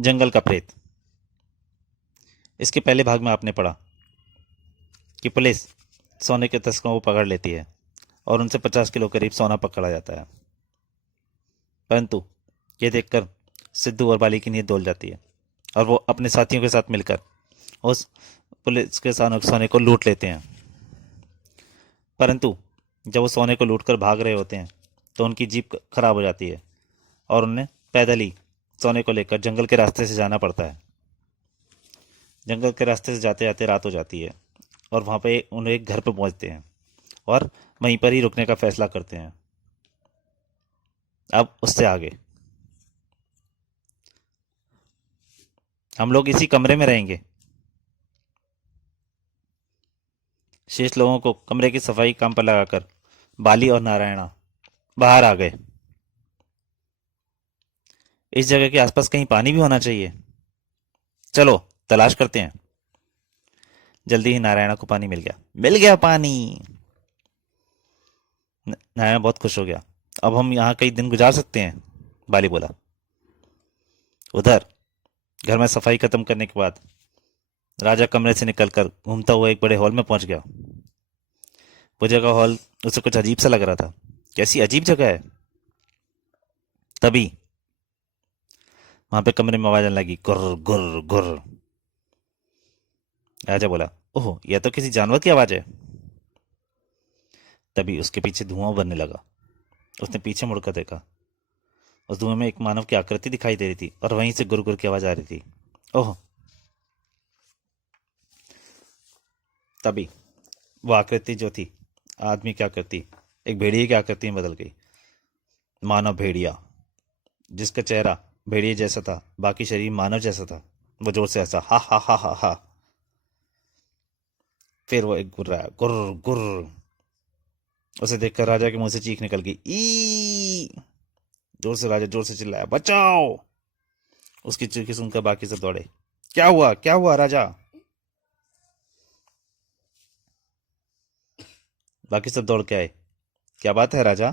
जंगल का प्रेत। इसके पहले भाग में आपने पढ़ा कि पुलिस सोने के तस्करों को पकड़ लेती है और उनसे 50 किलो करीब सोना पकड़ा जाता है। परंतु ये देखकर सिद्धू और बाली की नींद डोल जाती है और वो अपने साथियों के साथ मिलकर उस पुलिस के सोने को लूट लेते हैं। परंतु जब वो सोने को लूटकर भाग रहे होते हैं तो उनकी जीप खराब हो जाती है और उन्हें पैदल ही सोने को लेकर जंगल के रास्ते से जाना पड़ता है। जंगल के रास्ते से जाते जाते रात हो जाती है और वहाँ पे उन्हें एक घर पे पहुँचते हैं और वहीं पर ही रुकने का फैसला करते हैं। अब उससे आगे हम लोग इसी कमरे में रहेंगे। शेष लोगों को कमरे की सफाई काम पर लगाकर बाली और नारायणा बाहर आ गए। इस जगह के आसपास कहीं पानी भी होना चाहिए, चलो तलाश करते हैं। जल्दी ही नारायणा को पानी मिल गया। मिल गया पानी। नारायण बहुत खुश हो गया। अब हम यहाँ कई दिन गुजार सकते हैं, बाली बोला। उधर घर में सफाई खत्म करने के बाद राजा कमरे से निकलकर घूमता हुआ एक बड़े हॉल में पहुंच गया। वो जगह हॉल उसे कुछ अजीब सा लग रहा था। कैसी अजीब जगह है। तभी वहां पे कमरे में आवाज आने लगी, गुर्र गुर्र गुर्र। राजा बोला, ओह यह तो किसी जानवर की आवाज है। तभी उसके पीछे धुआं बनने लगा। उसने पीछे मुड़कर देखा। उस धुएं में एक मानव की आकृति दिखाई दे रही थी और वहीं से गुर गुर की आवाज आ रही थी। ओह। तभी वो आकृति जो थी आदमी की आकृति एक भेड़िए की आकृति में बदल गई। मानव भेड़िया, जिसका चेहरा भेड़िए जैसा था, बाकी शरीर मानव जैसा था। वो जोर से हंसा, हा हा हा हा हा। फिर वो एक गुर्रा, गुर्र गुर्र। उसे देखकर राजा के मुंह से चीख निकल गई, ई। जोर से राजा जोर से चिल्लाया, बचाओ। उसकी चीखें सुनकर बाकी सब दौड़े। क्या हुआ राजा। बाकी सब दौड़ के आए। क्या बात है राजा।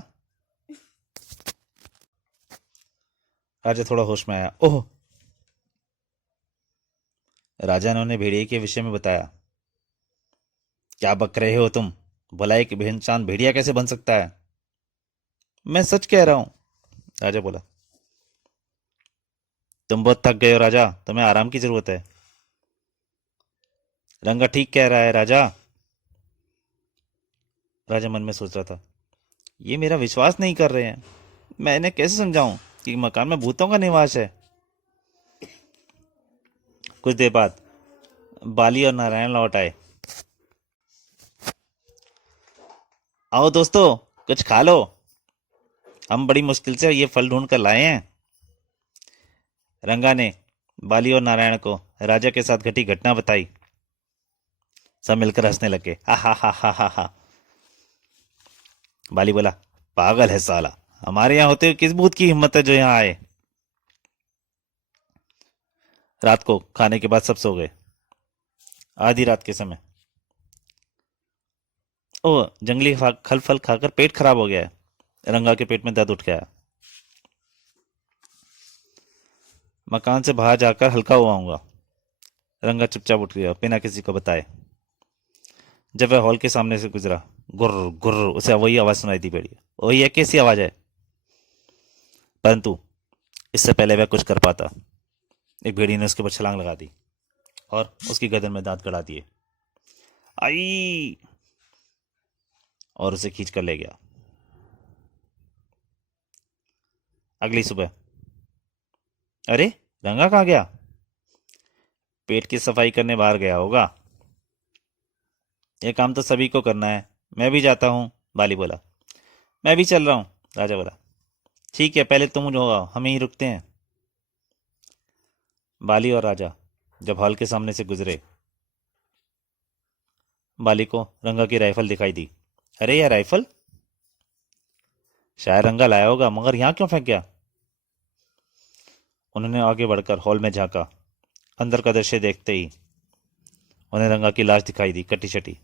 राजा थोड़ा होश में आया। ओह। राजा ने उन्हें भेड़िए के विषय में बताया। क्या बक रहे हो तुम। भला एक इंसान भेड़िया कैसे बन सकता है। मैं सच कह रहा हूं, राजा बोला। तुम बहुत थक गए हो राजा, तुम्हें आराम की जरूरत है। रंगा ठीक कह रहा है राजा। राजा मन में सोच रहा था, ये मेरा विश्वास नहीं कर रहे हैं। मैं इन्हें कैसे समझाऊं कि मकान में भूतों का निवास है। कुछ देर बाद बाली और नारायण लौट आए। आओ दोस्तों, कुछ खा लो। हम बड़ी मुश्किल से ये फल ढूंढ कर लाए हैं। रंगा ने बाली और नारायण को राजा के साथ घटी घटना बताई। सब मिलकर हंसने लगे, हा हा हा हा हा हा। बाली बोला, पागल है साला, हमारे यहाँ होते हुए किस भूत की हिम्मत है जो यहाँ आए। रात को खाने के बाद सब सो गए। आधी रात के समय ओ जंगली खल फल खाकर पेट खराब हो गया है। रंगा के पेट में दर्द उठ गया। मकान से बाहर जाकर हल्का हुआ हूँगा। रंगा चुपचाप उठ गया बिना किसी को बताए। जब वह हॉल के सामने से गुजरा, गुर्र गुर्र उसे वही आवाज सुनाई दी पड़ी। वही है, कैसी आवाज है। परंतु इससे पहले वह कुछ कर पाता, एक भेड़िए ने उसके ऊपर छलांग लगा दी और उसकी गर्दन में दांत गड़ा दिए। आई। और उसे खींच कर ले गया। अगली सुबह, अरे रंगा कहाँ गया। पेट की सफाई करने बाहर गया होगा। यह काम तो सभी को करना है, मैं भी जाता हूँ, बाली बोला। मैं भी चल रहा हूँ, राजा बोला। ठीक है, पहले तुम जो हम यहीं रुकते हैं। बाली और राजा जब हॉल के सामने से गुजरे, बाली को रंगा की राइफल दिखाई दी। अरे यह राइफल शायद रंगा लाया होगा, मगर यहाँ क्यों फेंक गया। उन्होंने आगे बढ़कर हॉल में झांका। अंदर का दृश्य देखते ही उन्हें रंगा की लाश दिखाई दी, कटी शटी।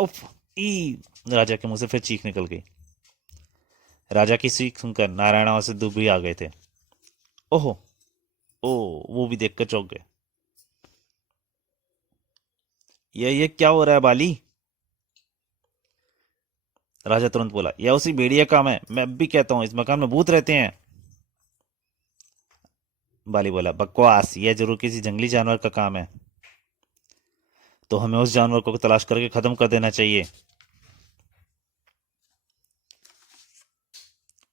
उफ। ई। राजा के मुंह से फिर चीख निकल गई। राजा की चीख सुनकर नारायण और सिद्धू भी आ गए थे। ओहो, ओ, वो भी देखकर चौंक गए। ये क्या हो रहा है बाली? राजा तुरंत बोला, यह उसी भेड़िया काम है, मैं अब भी कहता हूँ इस मकान में भूत रहते हैं। बाली बोला, बकवास, यह जरूर किसी जंगली जानवर का काम है। तो हमें उस जानवर को तलाश करके खत्म कर देना चाहिए।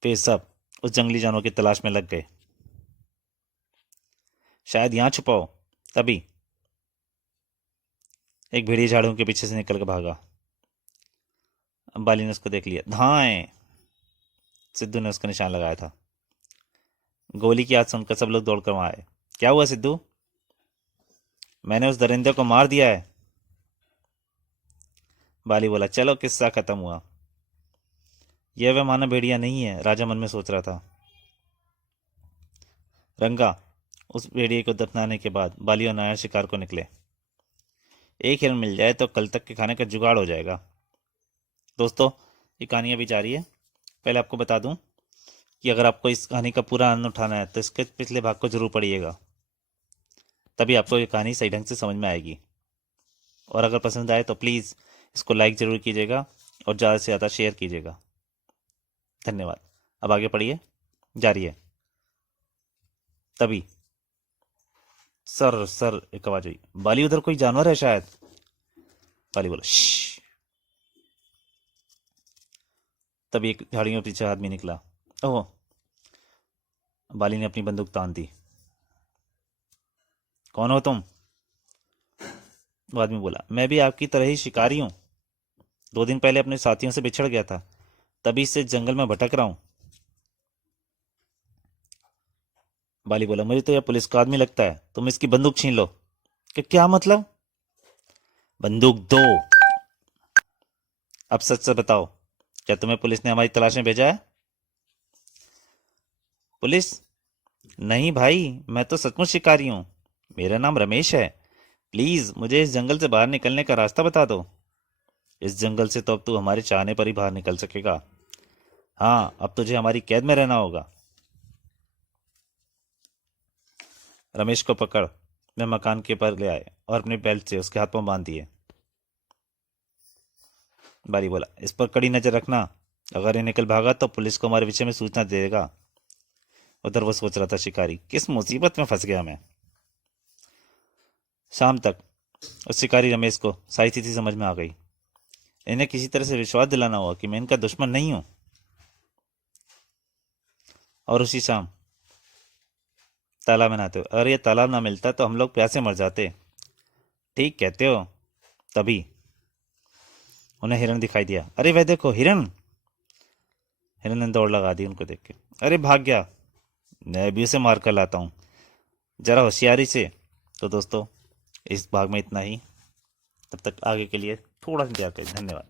फिर सब उस जंगली जानवर की तलाश में लग गए। शायद यहां छुपाओ। तभी एक भेड़िया झाड़ियों के पीछे से निकल कर भागा। बाली ने उसको देख लिया। धाए, सिद्धू ने उसका निशान लगाया था। गोली की आवाज सुनकर सब लोग दौड़कर वहां आए। क्या हुआ सिद्धू? मैंने उस दरिंदे को मार दिया है। बाली बोला, चलो किस्सा खत्म हुआ। यह वह मानव भेड़िया नहीं है, राजा मन में सोच रहा था। रंगा, उस भेड़िए को दफनाने के बाद बाली और नायर शिकार को निकले। एक हिरन मिल जाए तो कल तक के खाने का जुगाड़ हो जाएगा। दोस्तों, ये कहानी अभी जारी है। पहले आपको बता दूं कि अगर आपको इस कहानी का पूरा आनंद उठाना है तो इसके पिछले भाग को जरूर पढ़िएगा, तभी आपको ये कहानी सही ढंग से समझ में आएगी। और अगर पसंद आए तो प्लीज़ इसको लाइक ज़रूर कीजिएगा और ज़्यादा से ज़्यादा शेयर कीजिएगा। धन्यवाद। अब आगे पढ़िए, जारी है। तभी सर सर एक आवाज हुई। बाली, उधर कोई जानवर है शायद। बाली बोला, श्श। तभी एक झाड़ियों के पीछे आदमी निकला। ओह, बाली ने अपनी बंदूक तान दी। कौन हो तुम? वो आदमी बोला, मैं भी आपकी तरह ही शिकारी हूँ। 2 दिन पहले अपने साथियों से बिछड़ गया था, तभी से जंगल में भटक रहा हूँ। बाली बोला, मुझे तो यह पुलिस का आदमी लगता है, तुम इसकी बंदूक छीन लो। क्या मतलब? बंदूक दो। अब सच सच बताओ, क्या तुम्हें पुलिस ने हमारी तलाश में भेजा है? पुलिस? नहीं भाई, मैं तो सचमुच शिकारी हूँ। मेरा नाम रमेश है। प्लीज मुझे इस जंगल से बाहर निकलने का रास्ता बता दो। इस जंगल से तो अब तू हमारे चाहने पर ही बाहर निकल सकेगा। हाँ, अब तुझे हमारी कैद में रहना होगा। रमेश को पकड़ मैं मकान के पर ले आए और अपने बेल्ट से उसके हाथ पांव बांध दिए। बारी बोला, इस पर कड़ी नजर रखना, अगर ये निकल भागा तो पुलिस को हमारे विषय में सूचना दे देगा। उधर वो सोच रहा था, शिकारी, किस मुसीबत में फंस गया मैं। शाम तक उस शिकारी रमेश को सारी स्थिति समझ में आ गई। इन्हें किसी तरह से विश्वास दिलाना होगा कि मैं इनका दुश्मन नहीं हूं। और उसी शाम तालाब में नहाते हुए, अगर ये तालाब ना मिलता तो हम लोग प्यासे मर जाते। ठीक कहते हो। तभी उन्हें हिरन दिखाई दिया। अरे वह देखो, हिरन। हिरन ने दौड़ लगा दी उनको देख के। अरे भाग गया, मैं भी उसे मार कर लाता हूँ, जरा होशियारी से। तो दोस्तों, इस भाग में इतना ही। तब तक आगे के लिए थोड़ा सा इंतजार करें। धन्यवाद।